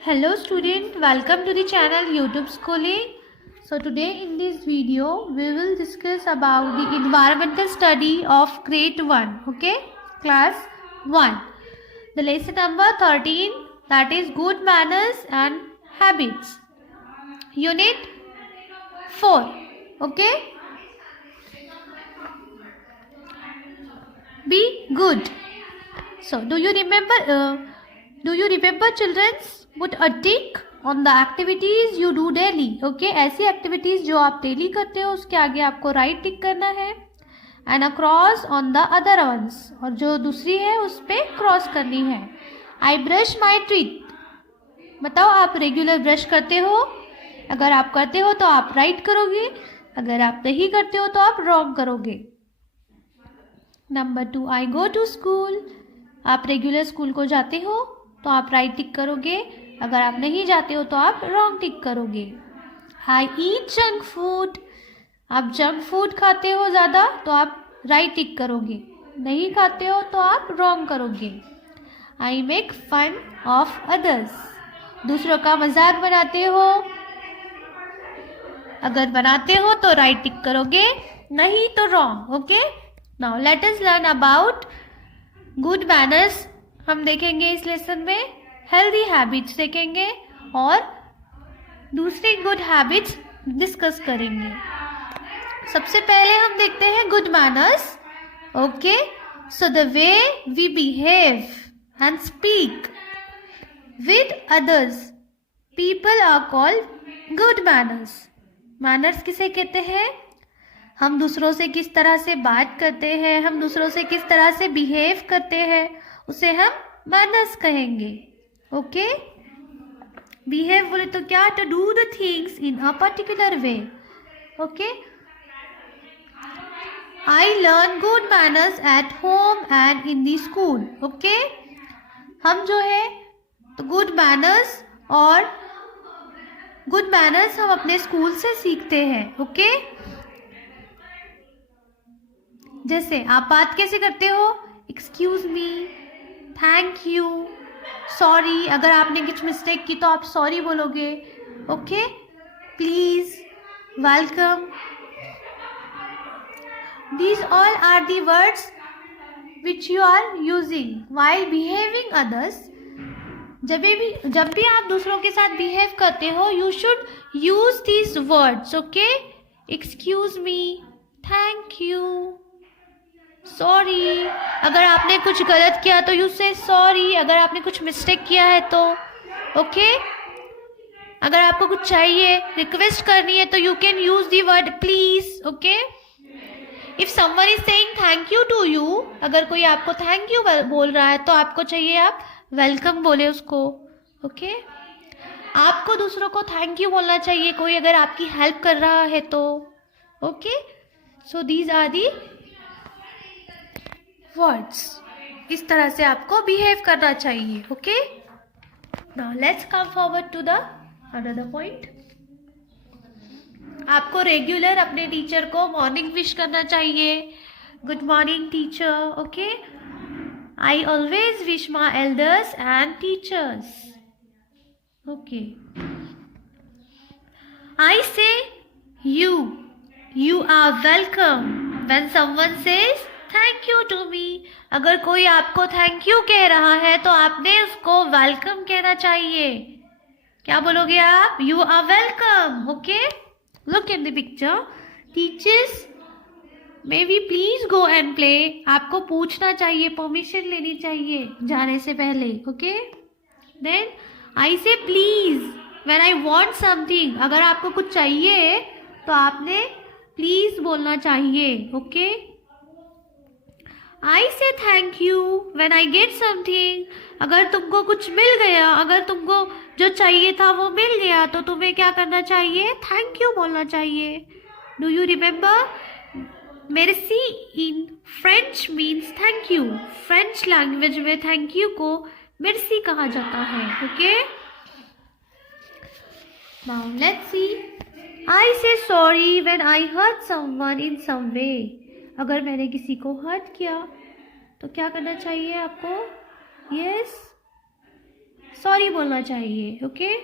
Hello student, welcome to the channel YouTube Schooling. So today in this video we will discuss about the environmental study of grade 1, okay, class 1. The lesson number 13, that is good manners and habits. Unit 4, okay. Be good. So do you remember children, put a tick on the activities you do daily, okay. ऐसी activities जो आप daily करते हो उसके आगे आपको right tick करना है and a cross on the other ones, और जो दूसरी है उस पे cross करनी है. I brush my teeth. बताओ आप रेगुलर ब्रश करते हो? अगर आप करते हो तो आप राइट करोगे, अगर आप नहीं करते हो तो आप रॉन्ग करोगे. Number 2, I go to school. आप रेगुलर स्कूल को जाते हो तो आप राइट टिक करोगे, अगर आप नहीं जाते हो तो आप रॉन्ग टिक करोगे. आई ईट जंक फूड. आप जंक फूड खाते हो ज़्यादा तो आप राइट टिक करोगे, नहीं खाते हो तो आप रॉन्ग करोगे. I make fun of others. दूसरों का मजाक बनाते हो, अगर बनाते हो तो राइट टिक करोगे, नहीं तो wrong, okay. Now let us learn about good manners. हम देखेंगे इस लेसन में. हेल्दी हैबिट्स देखेंगे और दूसरी गुड हैबिट्स डिस्कस करेंगे. सबसे पहले हम देखते हैं good manners, okay. So the way we behave and speak with others people are called good manners. Manners किसे कहते हैं? हम दूसरों से किस तरह से बात करते हैं, हम दूसरों से किस तरह से बिहेव करते हैं, उसे हम मैनर्स कहेंगे, ओके. बिहेव बोले तो क्या? To do the things in a particular way, okay. I learn good manners at home and in the school, okay. हम जो है तो गुड मैनर्स हम अपने स्कूल से सीखते हैं, ओके. जैसे आप बात कैसे करते हो? Excuse me, thank you, sorry. अगर आपने कुछ मिस्टेक की तो आप सॉरी बोलोगे, okay. Please, welcome. These all are the words which you are using while behaving others. जब भी आप दूसरों के साथ बिहेव करते हो you should use these words, okay. Excuse me, thank you, sorry. अगर आपने कुछ गलत किया तो यू से सॉरी. अगर आपने कुछ मिस्टेक किया है तो, ओके. अगर आपको कुछ चाहिए, रिक्वेस्ट करनी है तो you can use the word please, okay. If someone is saying thank you to you, अगर कोई आपको थैंक यू बोल रहा है तो आपको चाहिए आप वेलकम बोले उसको, ओके. आपको दूसरों को थैंक यू बोलना चाहिए कोई अगर आपकी हेल्प कर रहा है तो, okay. So these are the words. इस तरह से आपको बिहेव करना चाहिए, okay. Now let's come forward to the another point. आपको रेगुलर अपने टीचर को मॉर्निंग विश करना चाहिए. Good morning teacher, okay. I always wish my elders and teachers, okay. I say you are welcome when someone says thank you to me. अगर कोई आपको thank you कह रहा है तो आपने उसको वेलकम कहना चाहिए. क्या बोलोगे आप? You are welcome, okay. Look in the picture. Teachers may we please go and play. आपको पूछना चाहिए, परमिशन लेनी चाहिए जाने से पहले, ओके. देन आई से please when I want something. अगर आपको कुछ चाहिए तो आपने प्लीज बोलना चाहिए, ओके. आई से thank you when I get something. अगर तुमको कुछ मिल गया, अगर तुमको जो चाहिए था वो मिल गया तो तुम्हें क्या करना चाहिए? थैंक यू बोलना चाहिए. Do you remember? Merci in French means thank you. French language में थैंक यू को मेर्सी कहा जाता है, okay. Now let's see. I say sorry when I hurt someone in some way. अगर मैंने किसी को हर्ट किया तो क्या करना चाहिए आपको? यस, सॉरी बोलना चाहिए. Okay,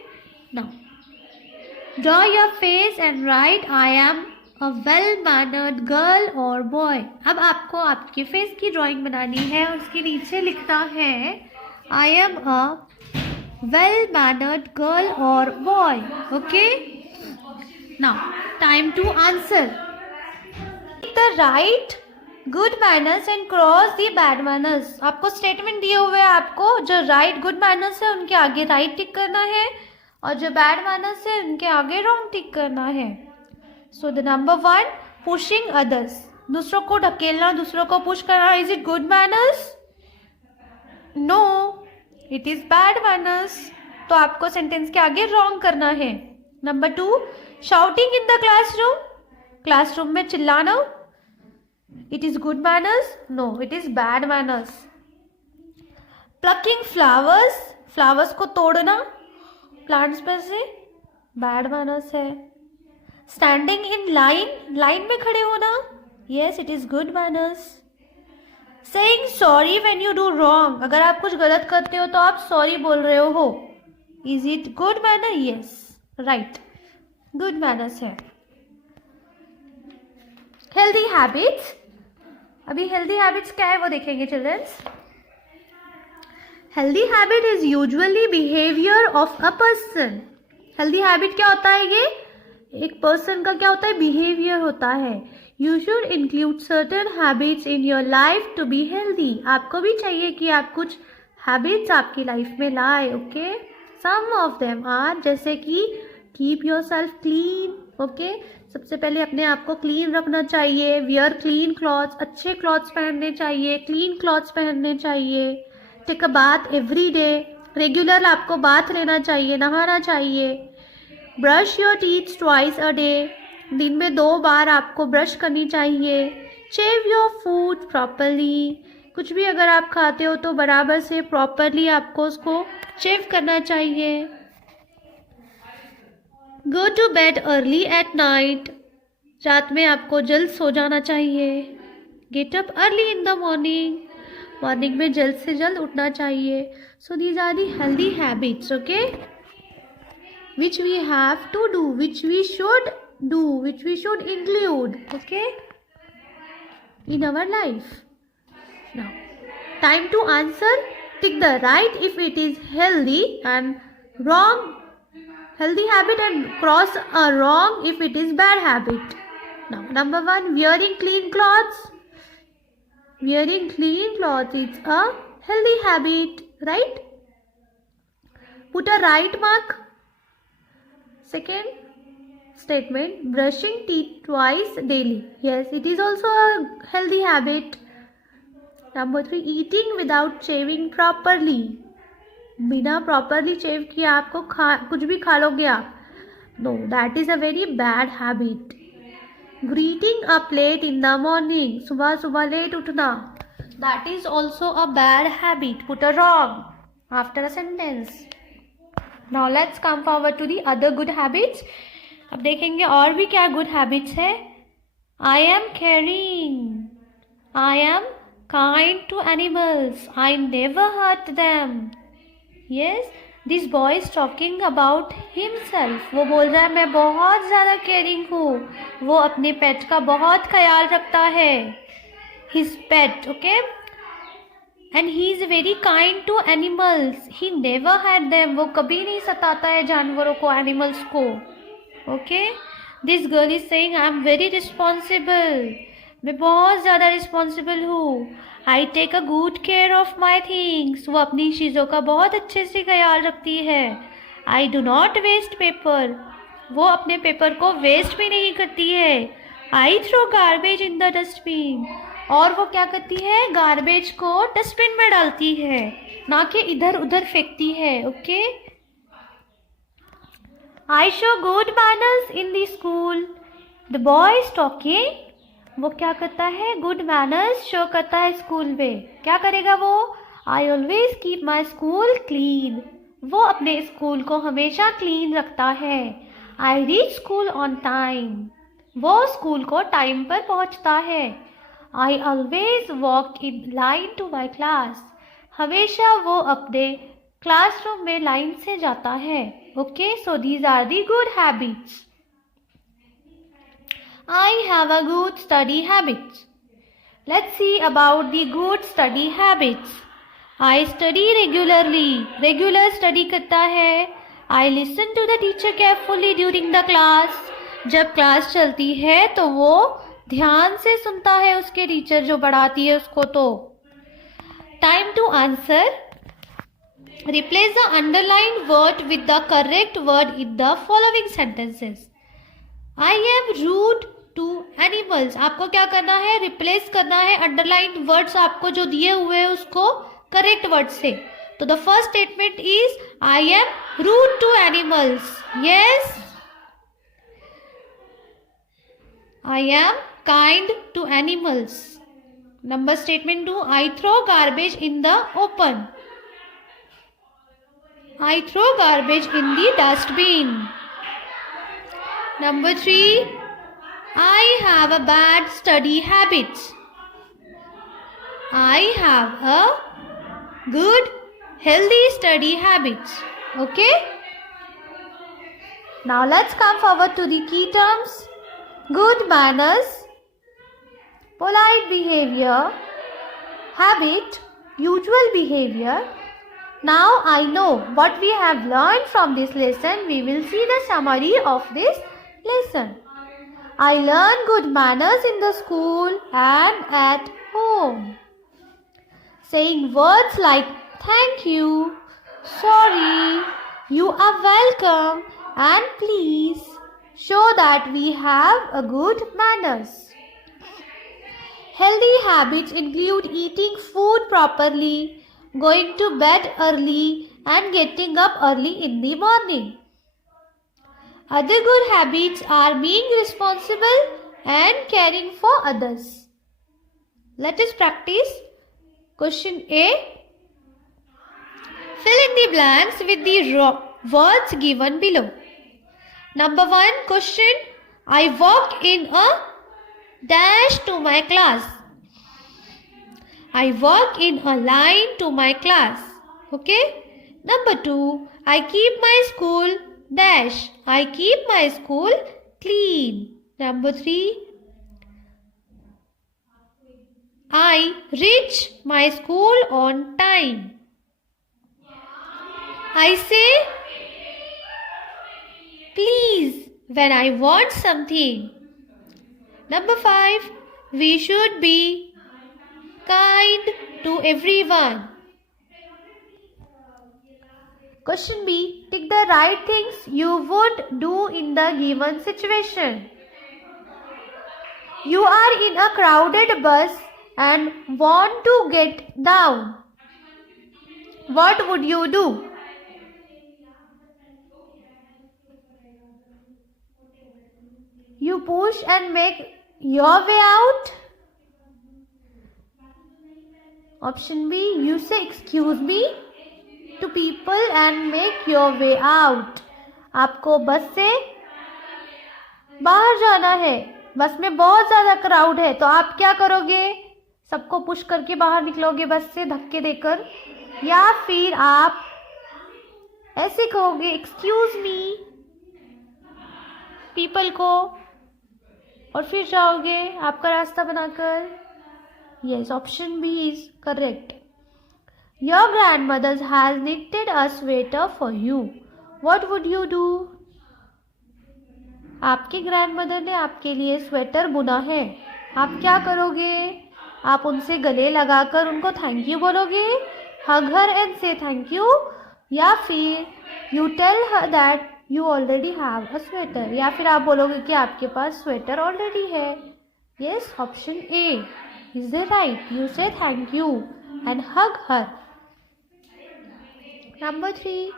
now draw your face and right I am a well mannered girl और बॉय. अब आपको आपके फेस की ड्राइंग बनानी है और उसके नीचे लिखना है I am a well mannered girl और boy. Okay, now time to answer. The right good manners and cross the bad manners. आपको स्टेटमेंट दिए हुए हैं, आपको जो राइट गुड मैनर्स है उनके आगे राइट टिक करना है और जो बैड मैनर्स है उनके आगे रॉन्ग टिक करना है. So the number 1, pushing others. दूसरों को ढकेलना, दूसरों को पुश करना, is it good manners? No, it is bad manners. तो आपको सेंटेंस के आगे रॉन्ग करना है. Number 2, shouting in the classroom. Classroom में चिल्लाना, it is good manners? No, it is bad manners. Plucking flowers, flowers को तोड़ना प्लांट्स पर से, बैड मैनर्स है. स्टैंडिंग इन लाइन, लाइन में खड़े होना, yes it is good manners. Saying sorry when you do wrong, अगर आप कुछ गलत करते हो तो आप सॉरी बोल रहे हो, is it good manner? Yes, right, good manners है. Healthy habits. अभी हेल्दी हैबिट्स क्या है वो देखेंगे childrens. Healthy habit is usually behaviour of a person. Healthy habit क्या होता है? ये एक पर्सन का क्या होता है? बिहेवियर होता है. You should include certain habits in your life to be healthy. आपको भी चाहिए कि आप कुछ हैबिट्स आपकी लाइफ में लाए. Okay, some of them are, जैसे कि keep yourself clean. Okay, सबसे पहले अपने आप को क्लीन रखना चाहिए. वियर क्लीन क्लॉथ्स, अच्छे क्लॉथ्स पहनने चाहिए, क्लीन क्लॉथ्स पहनने चाहिए. Take a bath every day, regular आपको बाथ लेना चाहिए, नहाना चाहिए. Brush your teeth twice a day, दिन में 2 बार आपको ब्रश करनी चाहिए. चेव योर फूड प्रॉपरली, कुछ भी अगर आप खाते हो तो बराबर से प्रॉपरली आपको उसको चेव करना चाहिए. Go to bed early at night, रात में आपको जल्द सो जाना चाहिए. Get up early in the morning, morning में जल्द से जल्द उठना चाहिए. So these are the healthy habits, okay, which we have to do, which we should do, which we should include, okay, in our life. Now, time to answer. Tick the right if it is healthy and wrong healthy habit, and cross a wrong if it is bad habit. Now, number 1, wearing clean clothes. Wearing clean clothes is a healthy habit, right? Put a right mark. Second statement, brushing teeth twice daily. Yes, it is also a healthy habit. Number 3, eating without shaving properly. बिना properly shave किए आपको कुछ भी खा लोगे आप. No, that is a very bad habit. Greeting a plate in the morning. सुबह सुबह लेट उठना. That is also a bad habit. Put a wrong after a sentence. Now let's come forward to the other good habits. अब देखेंगे और भी क्या good habits है. I am caring. I am kind to animals. I never hurt them. Yes, this boy is talking about himself. वो बोल रहा है मैं बहुत ज़्यादा caring हूँ. वो अपने pet का बहुत ख्याल रखता है. His pet, okay? And he is very kind to animals. He never had them. वो कभी नहीं सताता है जानवरों को, animals को. Okay? This girl is saying I am very responsible. मैं बहुत ज़्यादा responsible हूँ. I take a good care of my things. वो अपनी चीज़ों का बहुत अच्छे से ख्याल रखती है. I do not waste paper. वो अपने पेपर को वेस्ट भी नहीं करती है. I throw garbage in the dustbin. और वो क्या करती है? गार्बेज को डस्टबिन में डालती है, ना कि इधर उधर फेंकती है. Okay, I show good manners in the school. The boy is talking. वो क्या करता है? गुड मैनर्स शो करता है स्कूल में. क्या करेगा वो? I always keep my school clean. वो अपने स्कूल को हमेशा क्लीन रखता है. I reach school on time. वो स्कूल को टाइम पर पहुंचता है. I always walk in line to my class. हमेशा वो अपने क्लासरूम में लाइन से जाता है. Okay, so these are the good habits. I have a good study habits. Let's see about the good study habits. I study regularly. Regular study करता है. I listen to the teacher carefully during the class. जब class चलती है तो वो ध्यान से सुनता है उसके टीचर जो पढ़ाती है उसको. तो time to answer. Replace the underlined word with the correct word in the following sentences. I am rude to animals. आपको क्या करना है? रिप्लेस करना है अंडरलाइन वर्ड्स आपको जो दिए हुए हैं उसको करेक्ट वर्ड से. तो the first statement is I am rude to animals. Yes. I am kind to animals. Number statement 2, I throw garbage in the open. I throw garbage in the dustbin. Number 3, I have a bad study habits. I have a good, healthy study habits. Okay? Now let's come forward to the key terms. Good manners, polite behavior, habit, usual behavior. Now I know what we have learned from this lesson. We will see the summary of this lesson. I learn good manners in the school and at home. Saying words like thank you, sorry, you are welcome and please show that we have a good manners. Healthy habits include eating food properly, going to bed early and getting up early in the morning. Other good habits are being responsible and caring for others. Let us practice. Question A. Fill in the blanks with the words given below. Number 1 question. I walk in a dash to my class. I walk in a line to my class. Okay. Number 2. I keep my school dash. I keep my school clean. Number 3. I reach my school on time. I say please when I want something. Number 5. We should be kind to everyone. Question B. Tick the right things you would do in the given situation. You are in a crowded bus and want to get down. What would you do? You push and make your way out. Option B. You say excuse me to people and make your way out. आपको बस से बाहर जाना है. बस में बहुत ज़्यादा क्राउड है तो आप क्या करोगे? सबको पुश करके बाहर निकलोगे बस से धक्के देकर, या फिर आप ऐसे कहोगे एक्सक्यूज मी पीपल को और फिर जाओगे आपका रास्ता बनाकर. Yes, option B is correct. Your grandmother has knitted a sweater for you. What would you do? आपकी ग्रैंडमदर ने आपके लिए स्वेटर बुना है. आप क्या करोगे? आप उनसे गले लगाकर उनको थैंक यू बोलोगे, hug her and say thank you, या फिर you tell her that you already have a sweater, या फिर आप बोलोगे कि आपके पास स्वेटर ऑलरेडी है. Yes, option A is the right. You say thank you and hug her. Number 3.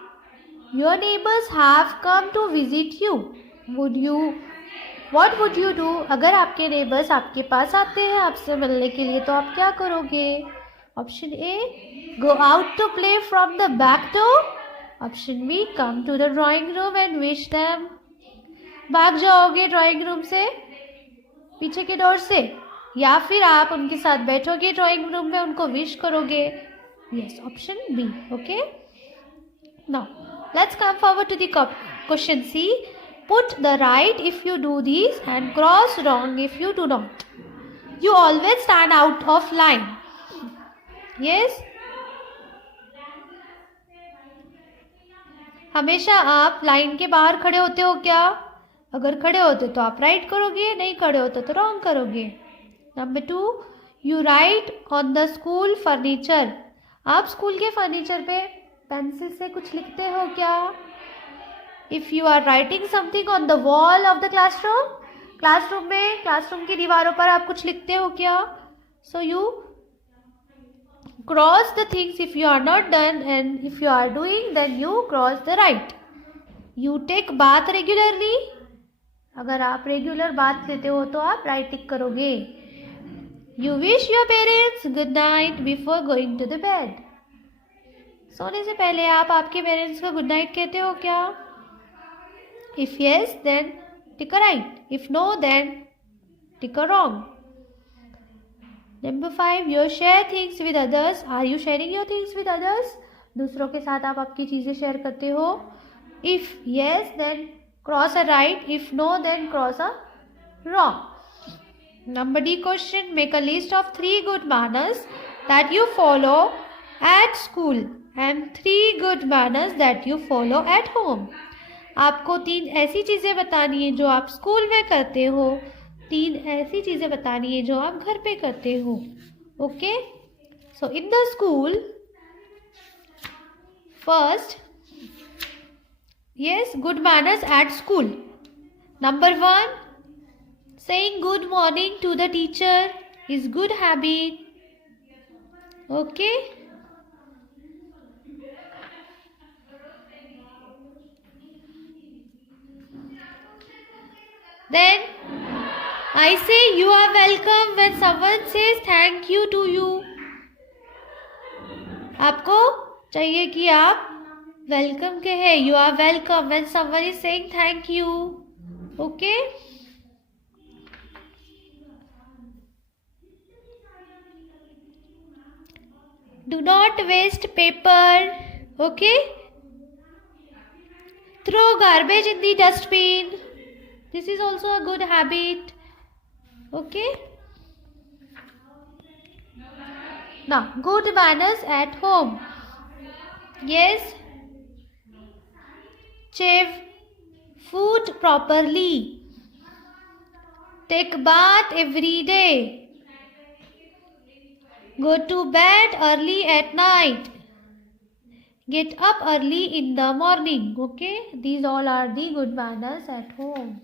Your neighbors have come to visit you. What would you do? अगर आपके neighbors आपके पास आते हैं आपसे मिलने के लिए तो आप क्या करोगे? Option A. Go out to play from the back door. Option B. Come to the drawing room and wish them. भाग जाओगे ड्राइंग रूम से पीछे के डोर से, या फिर आप उनके साथ बैठोगे ड्राइंग रूम में उनको विश करोगे. Yes, option B. Okay. Now, let's come forward to the question C. Put the right if you do this and cross wrong if you do not. You always stand out of line. Yes? हमेशा आप line के बाहर खड़े होते हो क्या? अगर खड़े होते तो आप राइट करोगे, नहीं खड़े होते तो रॉन्ग करोगे. Number 2, you write on the school furniture. आप स्कूल के फर्नीचर पे पेंसिल से कुछ लिखते हो क्या? If you are writing something on the wall of the classroom में क्लासरूम की दीवारों पर आप कुछ लिखते हो क्या? So you cross the things if you are not done, and if you are doing then you cross the right. You take bath regularly. अगर आप रेगुलर बाथ लेते हो तो आप राइट टिक करोगे. You wish your parents good night before going to the bed. सोने से पहले आप आपके पेरेंट्स को गुड नाइट कहते हो क्या? If yes, then tick a right. If no, then tick a wrong. Number 5, you share things with others. Are you sharing your things with others? दूसरों के साथ आप आपकी चीज़ें शेयर करते हो. If yes, then cross a right. If no, then cross a wrong. Number D question. Make a list of 3 good manners that you follow at school and 3 good manners that you follow at home. आपको 3 ऐसी चीज़ें बतानी है जो आप school में करते हो, 3 ऐसी चीज़ें बतानी है जो आप घर पे करते हो. Okay, so in the school first, yes, good manners at school. Number 1, saying good morning to the teacher is good habit. Okay. Then I say you are welcome when someone says thank you to you. आपको चाहिए कि आप welcome कहे. You are welcome when someone is saying thank you. Okay. Do not waste paper. Okay. Throw garbage in the dustbin. This is also a good habit. Okay. Now, good manners at home. Yes. Shave food properly. Take bath every day. Go to bed early at night. Get up early in the morning. Okay. These all are the good manners at home.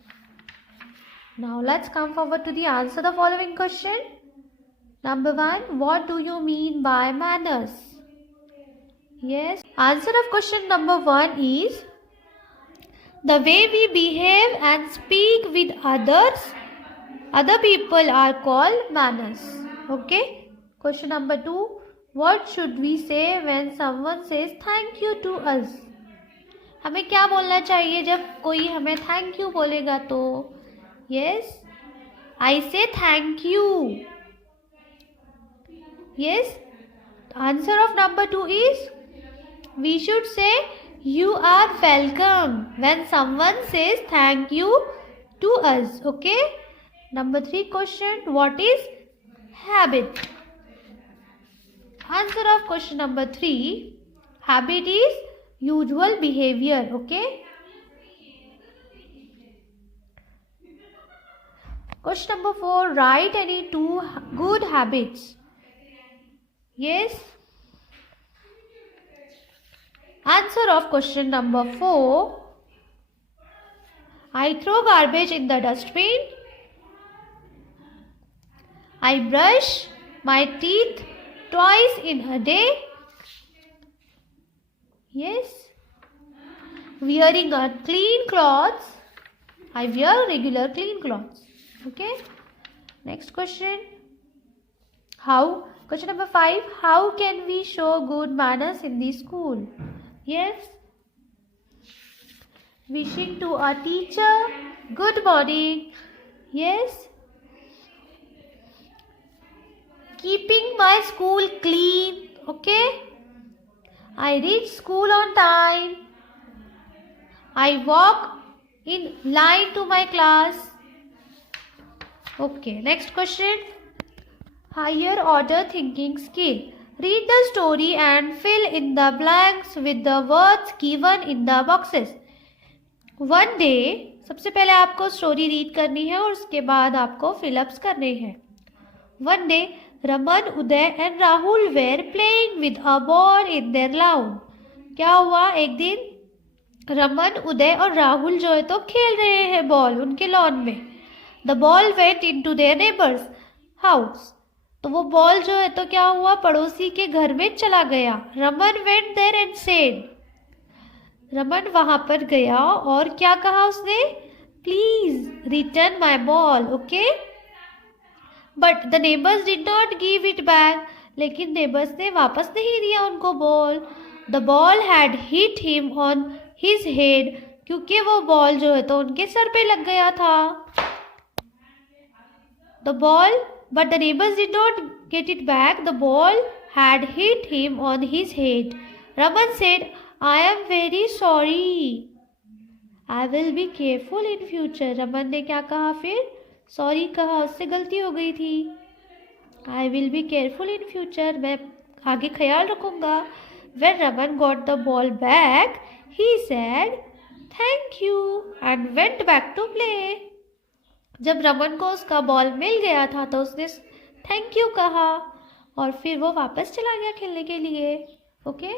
Now let's come forward to the answer the following question. Number 1, what do you mean by manners? Yes, answer of question number 1 is the way we behave and speak with other people are called manners. Okay. Question number 2, what should we say when someone says thank you to us? हमें क्या बोलना चाहिए जब कोई हमें thank you बोलेगा तो? Yes, I say thank you. Yes, answer of number 2 is we should say you are welcome when someone says thank you to us. Okay. Number 3 question, what is habit? Answer of question number 3, habit is usual behavior. Okay. Question number 4, write any 2 good habits. Yes. Answer of question number 4, I throw garbage in the dustbin. I brush my teeth twice in a day. Yes. Wearing a clean clothes. I wear regular clean clothes. Okay. Next question. Question number 5. How can we show good manners in the school? Yes. Wishing to a teacher good morning. Yes. Keeping my school clean. Okay. I reach school on time. I walk in line to my class. Okay, next question. Higher order thinking skill. Read the story and fill in the blanks with the words given in the boxes. One day, सबसे पहले आपको story read करनी है और उसके बाद आपको fill-ups करने हैं. One day, Raman, Uday and Rahul were playing with a ball in their lawn. क्या हुआ? एक दिन रमन, उदय और राहुल जो है तो खेल रहे हैं बॉल उनके लॉन में. The ball went into their neighbor's house. तो वो बॉल जो है तो क्या हुआ? पड़ोसी के घर में चला गया. Raman went there and said. Raman वहां पर गया और क्या कहा उसने? Please return my ball, okay? But the neighbors did not give it back. लेकिन नेबर्स ने वापस नहीं दिया उनको ball. The ball had hit him on his head. क्योंकि वो बॉल जो है तो उनके सर पे लग गया था. The ball, but the neighbors did not get it back. The ball had hit him on his head. Raman said, I am very sorry. I will be careful in future. Raman ने क्या कहा फिर? Sorry कहा, उससे गलती हो गई थी. I will be careful in future. मैं आगे ख्याल रखूंगा. When Raman got the ball back, he said, Thank you and went back to play. जब रमन को उसका बॉल मिल गया था तो उसने थैंक यू कहा और फिर वो वापस चला गया खेलने के लिए. Okay,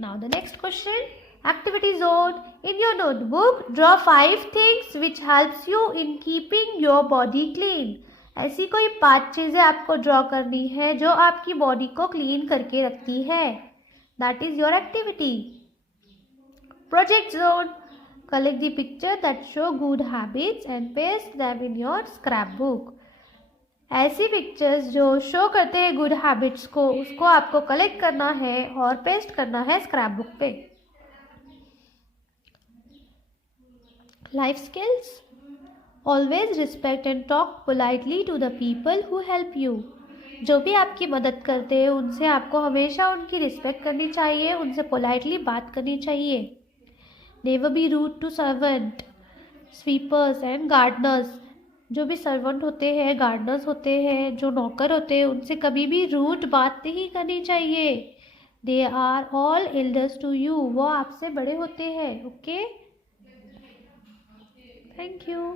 now the next question. Activity zone. In your notebook, draw 5 things which helps you in keeping your body clean. ऐसी कोई 5 चीज़ें आपको ड्रॉ करनी है जो आपकी बॉडी को क्लीन करके रखती है. That is your activity. Project zone. Collect the picture that show good habits and paste them in your scrapbook. ऐसी पिक्चर्स जो शो करते हैं गुड हैबिट्स को, उसको आपको कलेक्ट करना है और पेस्ट करना है स्क्रैप बुक पे. Life skills. Always respect and talk politely to the people who help you. जो भी आपकी मदद करते हैं उनसे आपको हमेशा उनकी रिस्पेक्ट करनी चाहिए, उनसे पोलाइटली बात करनी चाहिए. Never be rude to servant, sweepers and gardeners. जो भी सर्वेंट होते हैं, गार्डनर्स होते हैं, जो नौकर होते हैं, उनसे कभी भी रूड बात नहीं करनी चाहिए. They are all elders to you. वो आपसे बड़े होते हैं. Okay, thank you.